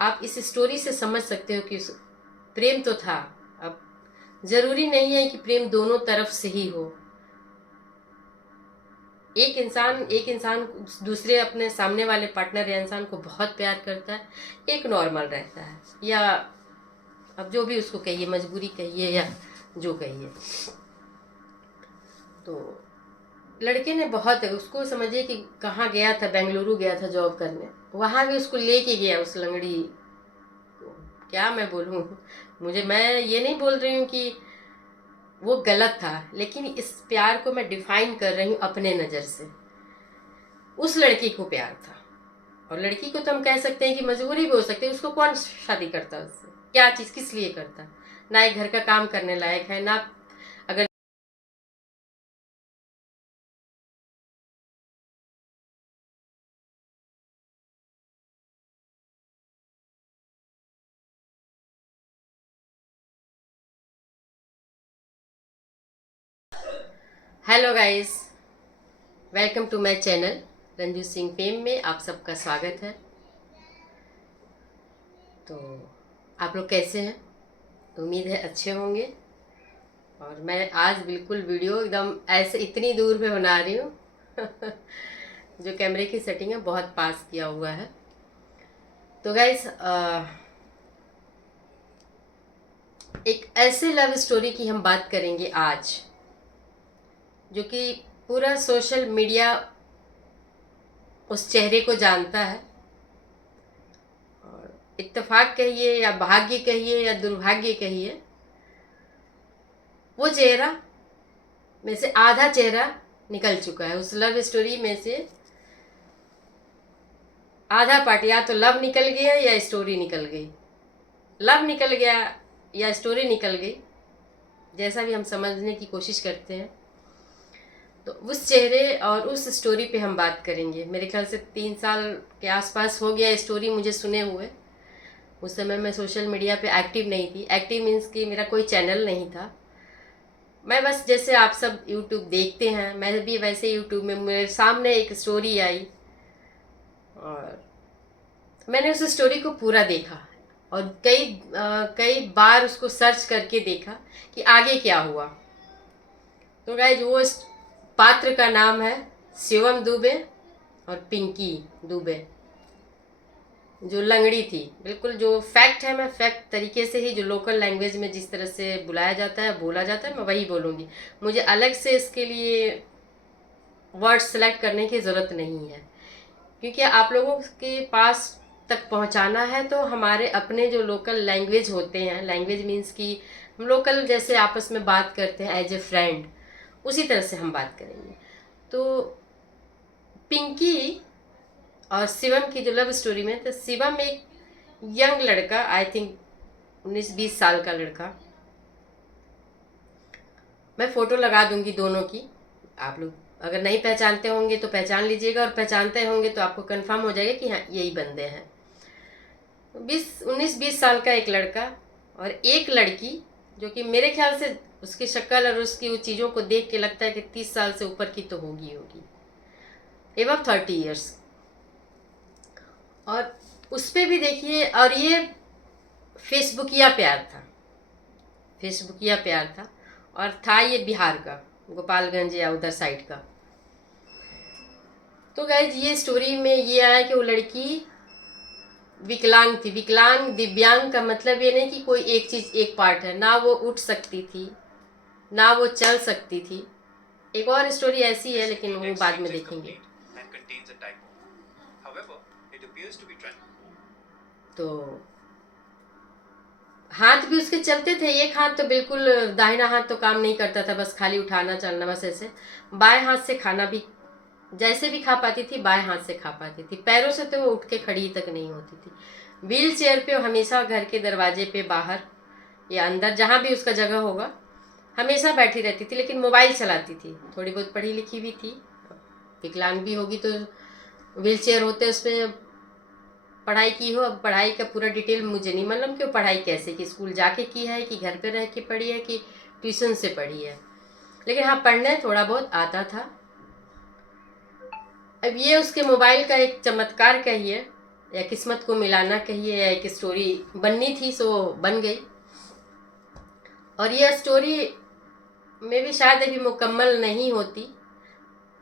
आप इस स्टोरी से समझ सकते हो कि प्रेम तो था। अब जरूरी नहीं है कि प्रेम दोनों तरफ से ही हो। एक इंसान दूसरे अपने सामने वाले पार्टनर या इंसान को बहुत प्यार करता है, एक नॉर्मल रहता है, या अब जो भी उसको कहिए, मजबूरी कहिए या जो कहिए। तो लड़के ने बहुत है, उसको समझिए कि कहाँ गया था, बेंगलुरु गया था जॉब करने, वहां भी उसको लेके गया उस लंगड़ी को। क्या मैं बोलूँ, मैं ये नहीं बोल रही हूँ कि वो गलत था, लेकिन इस प्यार को मैं डिफाइन कर रही हूँ अपने नज़र से। उस लड़की को प्यार था, और लड़की को तो हम कह सकते हैं कि मजबूरी भी हो सकती है। उसको कौन शादी करता, उससे क्या चीज़ किस लिए करता? ना एक घर का काम करने लायक है, ना अगर hello guys, welcome to my channel Ranju Singh fame में आप सबका स्वागत है। तो आप लोग कैसे हैं? उम्मीद है अच्छे होंगे। और मैं आज बिल्कुल वीडियो एकदम ऐसे इतनी दूर पे बना रही हूँ जो कैमरे की सेटिंग है बहुत पास किया हुआ है। तो गाइस, एक ऐसे लव स्टोरी की हम बात करेंगे आज, जो कि पूरा सोशल मीडिया उस चेहरे को जानता है। और इत्तेफाक कहिए या भाग्य कहिए या दुर्भाग्य कहिए, वो चेहरा में से आधा चेहरा निकल चुका है। उस लव स्टोरी में से आधा पार्ट या तो लव निकल गया या स्टोरी निकल गई। लव निकल गया या स्टोरी निकल गई, जैसा भी हम समझने की कोशिश करते हैं। तो उस चेहरे और उस स्टोरी पे हम बात करेंगे। मेरे ख्याल से 3 साल के आसपास हो गया स्टोरी मुझे सुने हुए। उस समय मैं सोशल मीडिया पे एक्टिव नहीं थी। एक्टिव मीन्स कि मेरा कोई चैनल नहीं था। मैं बस जैसे आप सब यूट्यूब देखते हैं, मैं भी वैसे यूट्यूब में मेरे सामने एक स्टोरी आई और मैंने उस स्टोरी को पूरा देखा, और कई बार उसको सर्च करके देखा कि आगे क्या हुआ। तो गाइज, वो पात्र का नाम है शिवम दुबे और पिंकी दुबे, जो लंगड़ी थी। बिल्कुल जो फैक्ट है, मैं फैक्ट तरीके से ही, जो लोकल लैंग्वेज में जिस तरह से बुलाया जाता है, बोला जाता है, मैं वही बोलूँगी। मुझे अलग से इसके लिए वर्ड सेलेक्ट करने की ज़रूरत नहीं है, क्योंकि आप लोगों के पास तक पहुंचाना है तो हमारे अपने जो लोकल लैंग्वेज होते हैं, लैंग्वेज मीन्स कि हम लोकल जैसे आपस में बात करते हैं एज ए फ्रेंड, उसी तरह से हम बात करेंगे। तो पिंकी और शिवम की जो लव स्टोरी में, तो शिवम एक यंग लड़का, आई थिंक 19-20 साल का लड़का। मैं फ़ोटो लगा दूंगी दोनों की, आप लोग अगर नहीं पहचानते होंगे तो पहचान लीजिएगा, और पहचानते होंगे तो आपको कंफर्म हो जाएगा कि हाँ यही बंदे हैं। 19-20 साल का एक लड़का और एक लड़की, जो कि मेरे ख्याल से उसकी शक्ल और उसकी चीज़ों को देख के लगता है कि 30 साल से ऊपर की तो होगी एबव 30 ईयर्स। और उस पर भी देखिए, और ये फेसबुकिया प्यार था, फेसबुकिया प्यार था, और था ये बिहार का, गोपालगंज या उधर साइड का। तो गाइज, ये स्टोरी में ये आया कि वो लड़की विकलांग थी। विकलांग, दिव्यांग का मतलब ये नहीं कि कोई एक चीज एक पार्ट है, ना वो उठ सकती थी ना वो चल सकती थी। एक और स्टोरी ऐसी है, लेकिन वो बाद में देखेंगे। तो हाथ भी उसके चलते थे। एक हाथ तो बिल्कुल, दाहिना हाथ तो काम नहीं करता था, बस खाली उठाना चलना बस ऐसे। बाएं हाथ से खाना भी जैसे भी खा पाती थी, बाएं हाथ से खा पाती थी। पैरों से तो वो उठ के खड़ी तक नहीं होती थी। व्हील चेयर पे हमेशा घर के दरवाजे पे बाहर या अंदर जहाँ भी उसका जगह होगा हमेशा बैठी रहती थी, लेकिन मोबाइल चलाती थी। थोड़ी बहुत पढ़ी लिखी भी थी, विकलांग भी होगी तो व्हील चेयर होते उसमें पढ़ाई की हो। अब पढ़ाई का पूरा डिटेल मुझे नहीं मालूम कि वो पढ़ाई कैसे की, स्कूल जाके की है कि घर पे रह के पढ़ी है कि ट्यूशन से पढ़ी है, लेकिन हाँ पढ़ने थोड़ा बहुत आता था। अब ये उसके मोबाइल का एक चमत्कार कहिए या किस्मत को मिलाना कहिए, या एक स्टोरी बननी थी सो बन गई। और यह स्टोरी में भी शायद अभी मुकम्मल नहीं होती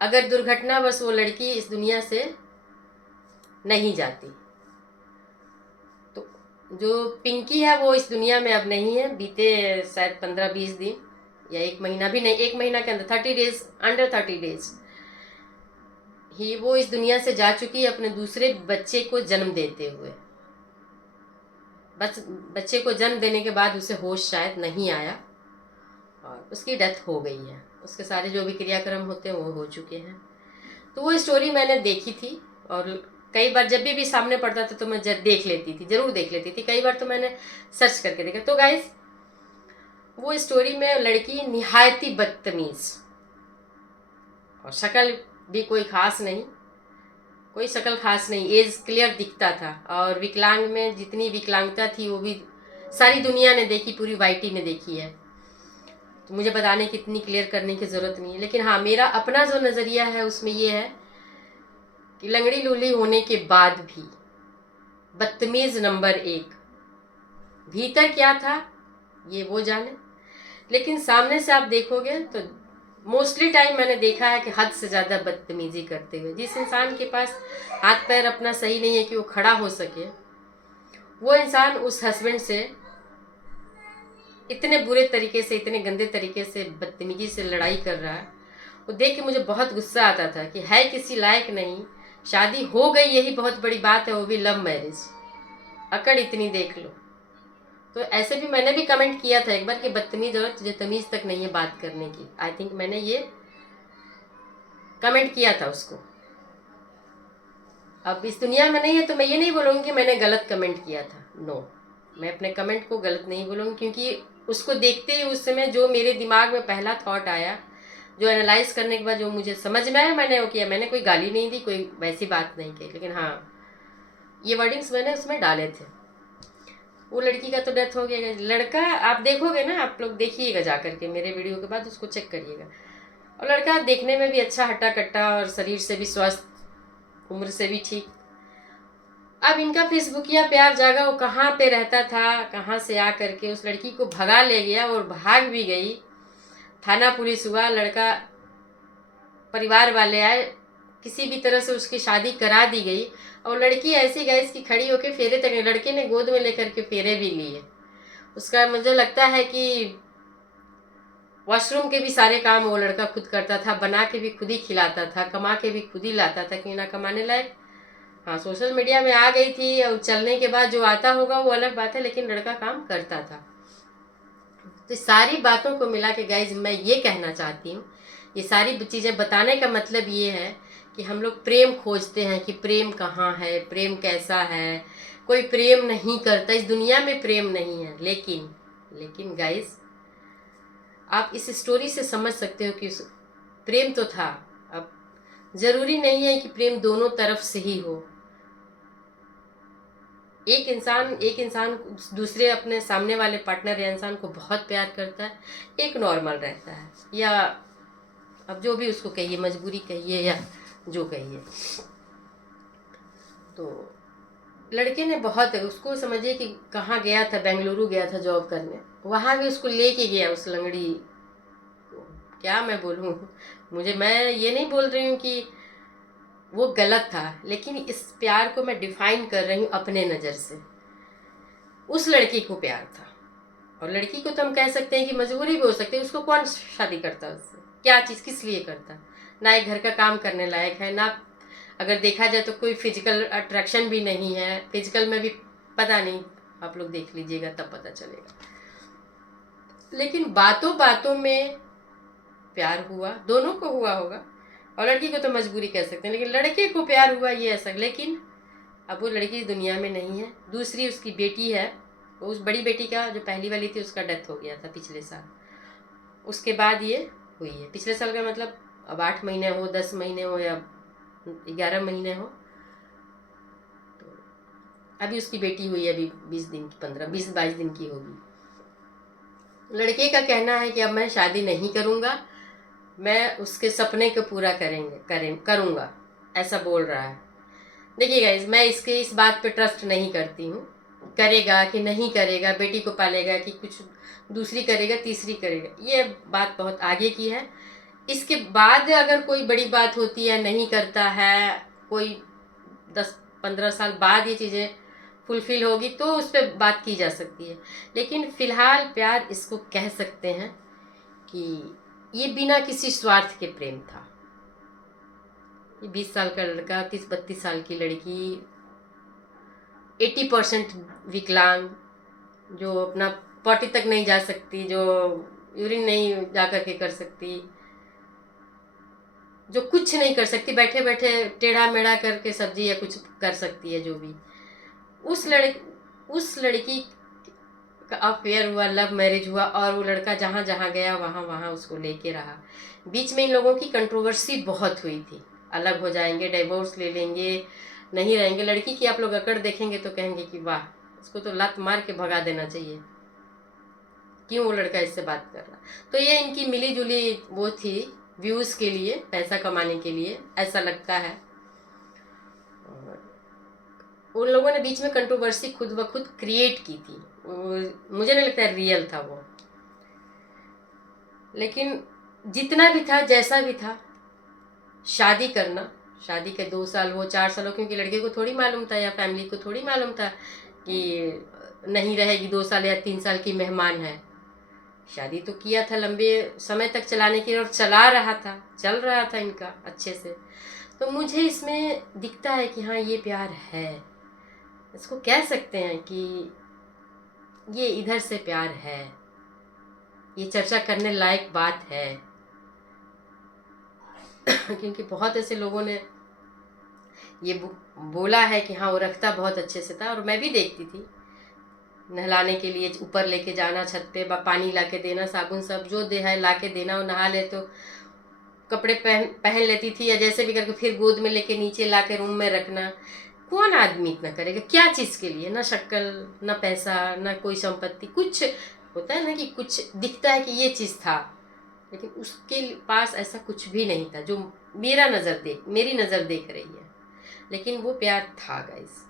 अगर दुर्घटनावश वो लड़की इस दुनिया से नहीं जाती। तो जो पिंकी है वो इस दुनिया में अब नहीं है। बीते शायद 15-20 दिन या 1 महीना भी नहीं, 1 महीना के अंदर 30 डेज, अंडर 30 डेज ही वो इस दुनिया से जा चुकी है अपने दूसरे बच्चे को जन्म देते हुए। बस बच्चे को जन्म देने के बाद उसे होश शायद नहीं आया और उसकी डेथ हो गई है। उसके सारे जो भी क्रियाक्रम होते हैं वो हो चुके हैं। तो वो स्टोरी मैंने देखी थी और कई बार जब भी सामने पड़ता था तो मैं देख लेती थी, ज़रूर देख लेती थी। कई बार तो मैंने सर्च करके देखा। तो गाइस वो स्टोरी में लड़की निहायती बदतमीज़, और शक्ल भी कोई ख़ास नहीं, कोई शक्ल ख़ास नहीं, एज क्लियर दिखता था। और विकलांग में जितनी विकलांगता थी वो भी सारी दुनिया ने देखी, पूरी वाईटी ने देखी है। तो मुझे बताने की इतनी क्लियर करने की ज़रूरत नहीं है। लेकिन हाँ, मेरा अपना जो नज़रिया है उसमें ये है कि लंगड़ी लूली होने के बाद भी बदतमीज़ नंबर 1। भीतर क्या था ये वो जाने, लेकिन सामने से आप देखोगे तो मोस्टली टाइम मैंने देखा है कि हद से ज़्यादा बदतमीज़ी करते हुए। जिस इंसान के पास हाथ पैर अपना सही नहीं है कि वो खड़ा हो सके, वो इंसान उस हस्बैंड से इतने बुरे तरीके से, इतने गंदे तरीके से, बदतमीजी से लड़ाई कर रहा है। वो देख के मुझे बहुत गुस्सा आता था कि है किसी लायक नहीं, शादी हो गई यही बहुत बड़ी बात है, वो भी लव मैरिज, अकड़ इतनी देख लो। तो ऐसे भी मैंने भी कमेंट किया था एक बार कि बदतमीज औरत, तुझे तमीज़ तक नहीं है बात करने की। आई थिंक मैंने ये कमेंट किया था उसको। अब इस दुनिया में नहीं है तो मैं ये नहीं बोलूँगी कि मैंने गलत कमेंट किया था। नो, मैं अपने कमेंट को गलत नहीं बोलूँगी, क्योंकि उसको देखते ही उस समय जो मेरे दिमाग में पहला थॉट आया, जो एनालाइज करने के बाद जो मुझे समझ में आया, मैंने वो किया। मैंने कोई गाली नहीं दी, कोई वैसी बात नहीं की, लेकिन हाँ ये वर्डिंग्स मैंने उसमें डाले थे। वो लड़की का तो डेथ हो गया। लड़का आप देखोगे ना, आप लोग देखिएगा जा करके मेरे वीडियो के बाद, उसको चेक करिएगा। और लड़का देखने में भी अच्छा हट्टा कट्टा और शरीर से भी स्वस्थ, उम्र से भी ठीक। अब इनका फेसबुकिया प्यार जागा, वो कहाँ पे रहता था, कहाँ से आ करके उस लड़की को भगा ले गया और भाग भी गई। थाना पुलिस हुआ, लड़का परिवार वाले आए, किसी भी तरह से उसकी शादी करा दी गई। और लड़की ऐसी गैस की खड़ी होकर फेरे तक, लड़के ने गोद में लेकर के फेरे भी लिए। उसका मुझे लगता है कि वॉशरूम के भी सारे काम वो लड़का खुद करता था, बना के भी खुद ही खिलाता था, कमा के भी खुद ही लाता था, कि ना कमाने लायक। हाँ, सोशल मीडिया में आ गई थी और चलने के बाद जो आता होगा वो अलग बात है, लेकिन लड़का काम करता था। तो सारी बातों को मिला के गाइज मैं ये कहना चाहती हूँ, ये सारी चीज़ें बताने का मतलब ये है कि हम लोग प्रेम खोजते हैं कि प्रेम कहाँ है, प्रेम कैसा है। कोई प्रेम नहीं करता, इस दुनिया में प्रेम नहीं है। लेकिन गाइज आप इस स्टोरी से समझ सकते हो कि प्रेम तो था। अब ज़रूरी नहीं है कि प्रेम दोनों तरफ से ही हो। एक इंसान दूसरे अपने सामने वाले पार्टनर या इंसान को बहुत प्यार करता है, एक नॉर्मल रहता है, या अब जो भी उसको कहिए, मजबूरी कहिए या जो कहिए। तो लड़के ने बहुत, उसको समझिए कि कहाँ गया था, बेंगलुरु गया था जॉब करने, वहाँ भी उसको लेके गया उस लंगड़ी को। क्या मैं बोलूँ, मैं ये नहीं बोल रही हूँ कि वो गलत था, लेकिन इस प्यार को मैं डिफाइन कर रही हूँ अपने नज़र से। उस लड़की को प्यार था, और लड़की को तो हम कह सकते हैं कि मजबूरी भी हो सकती है। उसको कौन शादी करता, उससे क्या चीज़ किस लिए करता? ना एक घर का काम करने लायक है, ना अगर देखा जाए तो कोई फिजिकल अट्रैक्शन भी नहीं है। फिजिकल में भी पता नहीं, आप लोग देख लीजिएगा तब पता चलेगा। लेकिन बातों बातों में प्यार हुआ, दोनों को हुआ होगा। और लड़की को तो मजबूरी कह सकते हैं, लेकिन लड़के को प्यार हुआ ये ऐसा। लेकिन अब वो लड़की दुनिया में नहीं है। दूसरी उसकी बेटी है, उस बड़ी बेटी का जो पहली वाली थी उसका डेथ हो गया था पिछले साल। उसके बाद ये हुई है। पिछले साल का मतलब अब 8 महीने हो, 10 महीने हो या 11 महीने हो, तो अभी उसकी बेटी हुई है, अभी 20 दिन की, 15-20-22 दिन की होगी। लड़के का कहना है कि अब मैं शादी नहीं करूँगा, मैं उसके सपने को पूरा करूँगा, ऐसा बोल रहा है। देखिए गाइज, मैं इस बात पे ट्रस्ट नहीं करती हूँ, करेगा कि नहीं करेगा, बेटी को पालेगा कि कुछ दूसरी करेगा तीसरी करेगा, ये बात बहुत आगे की है। इसके बाद अगर कोई बड़ी बात होती है, नहीं करता है, कोई 10-15 साल बाद ये चीज़ें फुलफिल होगी तो उस पर बात की जा सकती है। लेकिन फ़िलहाल प्यार इसको कह सकते हैं कि ये बिना किसी स्वार्थ के प्रेम था। ये 20 साल का लड़का, 30-32 साल की लड़की, 80% विकलांग, जो अपना पॉटी तक नहीं जा सकती, जो यूरिन नहीं जा कर के कर सकती, जो कुछ नहीं कर सकती, बैठे बैठे टेढ़ा मेढ़ा करके सब्जी या कुछ कर सकती है, जो भी उस लड़की का अफेयर हुआ, लव मैरिज हुआ, और वो लड़का जहाँ जहाँ गया वहाँ वहाँ उसको लेके रहा। बीच में इन लोगों की कंट्रोवर्सी बहुत हुई थी, अलग हो जाएंगे, डिवोर्स ले लेंगे, नहीं रहेंगे। लड़की की आप लोग अकड़ देखेंगे तो कहेंगे कि वाह, इसको तो लात मार के भगा देना चाहिए, क्यों वो लड़का इससे बात कर रहा। तो ये इनकी मिली जुली वो थी, व्यूज़ के लिए, पैसा कमाने के लिए, ऐसा लगता है। उन लोगों ने बीच में कंट्रोवर्सी खुद ब खुद क्रिएट की थी, मुझे नहीं लगता रियल था वो। लेकिन जितना भी था, जैसा भी था, शादी करना, शादी के 2 साल हो, 4 साल हो, क्योंकि लड़के को थोड़ी मालूम था या फैमिली को थोड़ी मालूम था कि नहीं रहेगी, 2 साल या 3 साल की मेहमान है। शादी तो किया था लंबे समय तक चलाने के लिए, और चला रहा था, चल रहा था इनका अच्छे से। तो मुझे इसमें दिखता है कि हाँ, ये प्यार है, इसको कह सकते हैं कि ये इधर से प्यार है, ये चर्चा करने लायक बात है। क्योंकि बहुत ऐसे लोगों ने ये बोला है कि हाँ, वो रखता बहुत अच्छे से था, और मैं भी देखती थी, नहलाने के लिए ऊपर लेके जाना, छत पे पानी ला के देना, साबुन सब जो दे है ला के देना, वो नहा ले तो कपड़े पहन लेती थी, या जैसे भी करके फिर गोद में लेके नीचे ला के रूम में रखना। कौन आदमी इतना करेगा, क्या चीज़ के लिए, ना शक्ल, ना पैसा, ना कोई संपत्ति, कुछ होता है ना कि कुछ दिखता है कि ये चीज़ था, लेकिन उसके पास ऐसा कुछ भी नहीं था जो मेरी नज़र देख रही है। लेकिन वो प्यार था गाइस।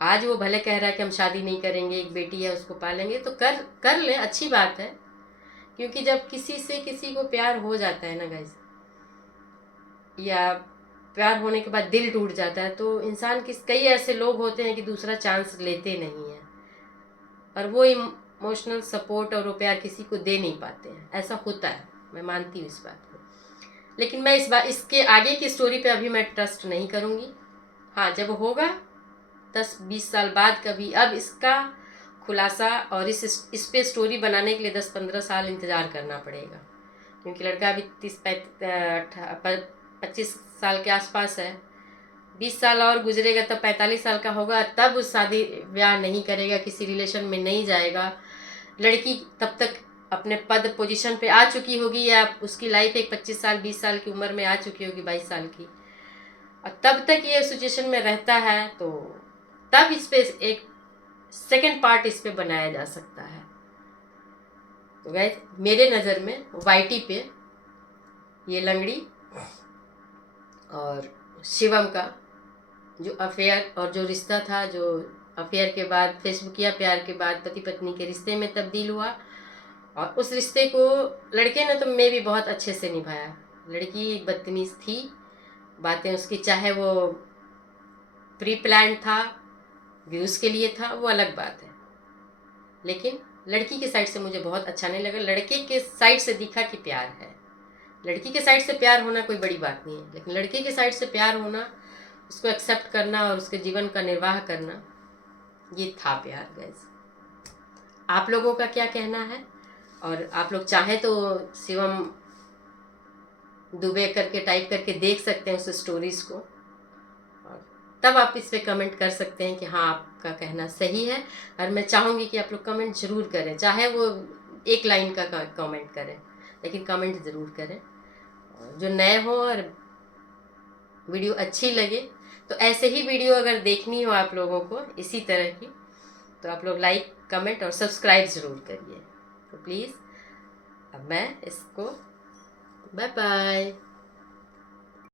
आज वो भले कह रहा है कि हम शादी नहीं करेंगे, एक बेटी है उसको पालेंगे, तो कर ले, अच्छी बात है। क्योंकि जब किसी से किसी को प्यार हो जाता है ना गाइस, या प्यार होने के बाद दिल टूट जाता है, तो इंसान कई ऐसे लोग होते हैं कि दूसरा चांस लेते नहीं हैं, और वो इमोशनल सपोर्ट और वो प्यार किसी को दे नहीं पाते हैं। ऐसा होता है, मैं मानती हूँ इस बात को। लेकिन मैं इसके आगे की स्टोरी पे अभी मैं ट्रस्ट नहीं करूँगी। हाँ, जब होगा 10-20 साल बाद कभी, अब इसका खुलासा और इस पे स्टोरी बनाने के लिए 10-15 साल इंतज़ार करना पड़ेगा, क्योंकि लड़का अभी 25 साल के आसपास है। 20 साल और गुजरेगा तब 45 साल का होगा, तब उस शादी ब्याह नहीं करेगा, किसी रिलेशन में नहीं जाएगा। लड़की तब तक अपने पद पोजीशन पे आ चुकी होगी, या उसकी लाइफ एक 25 साल 20 साल की उम्र में आ चुकी होगी, 22 साल की, और तब तक ये सिचुएशन में रहता है, तो तब इस पे एक सेकंड पार्ट इस पे बनाया जा सकता है। तो गाइस, मेरे नज़र में वाईटी पे ये लंगड़ी और शिवम का जो अफेयर और जो रिश्ता था, जो अफेयर के बाद फेसबुक या प्यार के बाद पति पत्नी के रिश्ते में तब्दील हुआ, और उस रिश्ते को लड़के ने तो मैं भी बहुत अच्छे से निभाया। लड़की बदतमीज़ थी, बातें उसकी, चाहे वो प्री प्लान था, व्यूज़ के लिए था, वो अलग बात है। लेकिन लड़की के साइड से मुझे बहुत अच्छा नहीं लगा। लड़के के साइड से दिखा कि प्यार है। लड़की के साइड से प्यार होना कोई बड़ी बात नहीं है, लेकिन लड़के के साइड से प्यार होना, उसको एक्सेप्ट करना और उसके जीवन का निर्वाह करना, ये था प्यार गाइस। आप लोगों का क्या कहना है? और आप लोग चाहे तो शिवम दुबे करके टाइप करके देख सकते हैं उस स्टोरीज़ को, और तब आप इस पे कमेंट कर सकते हैं कि हाँ, आपका कहना सही है। और मैं चाहूँगी कि आप लोग कमेंट ज़रूर करें, चाहे वो एक लाइन का कमेंट करें, लेकिन कमेंट ज़रूर करें। जो नए हो और वीडियो अच्छी लगे, तो ऐसे ही वीडियो अगर देखनी हो आप लोगों को इसी तरह की, तो आप लोग लाइक, कमेंट और सब्सक्राइब ज़रूर करिए। तो प्लीज़ अब मैं इसको बाय बाय।